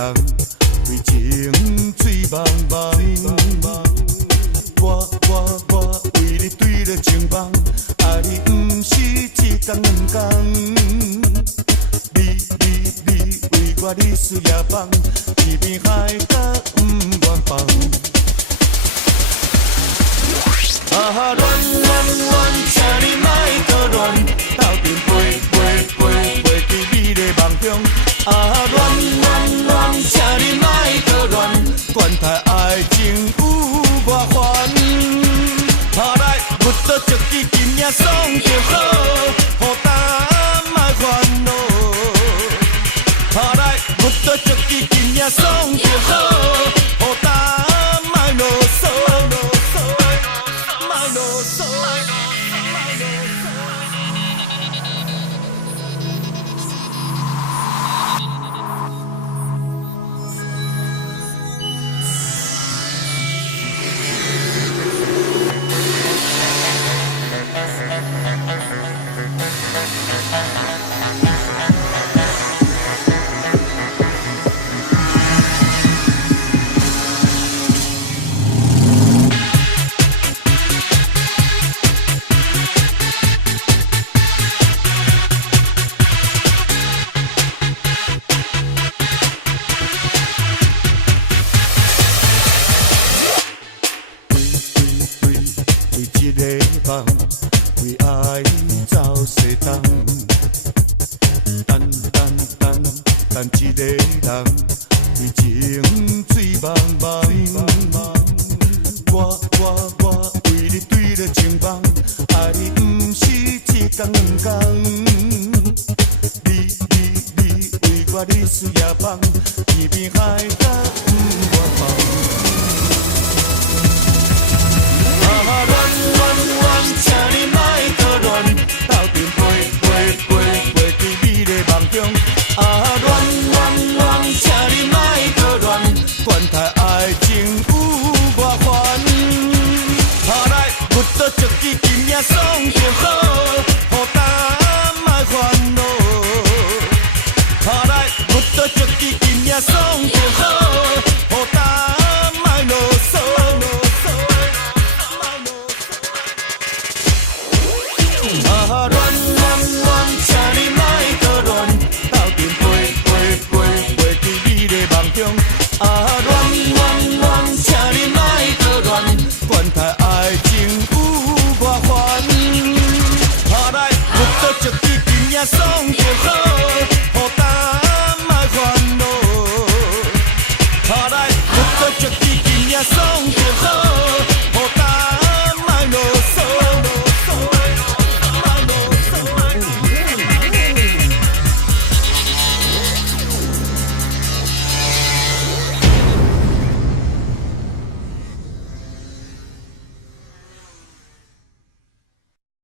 人，为情醉茫茫。我为你对了情梦，爱你不是一天两天。你为我日思夜梦，天边海角不愿放。啊，恋，请你莫搁恋，斗阵飞去美丽梦中。啊，恋，请你莫搁恋，管他爱情有外烦。拍来不倒一支金仔爽就好，孤单莫烦恼。拍来不倒一支金仔爽就好，孤单莫啰嗦。为爱走西东，等一个人，为情醉茫茫。我为你对了情梦，爱你不是一天两天。你为我日思夜梦，天边海角不愿放。请你莫搁恋，斗阵飞去美丽梦中。啊，恋，请你莫搁恋，管他爱情有外烦。拍来不倒一支金仔爽就好。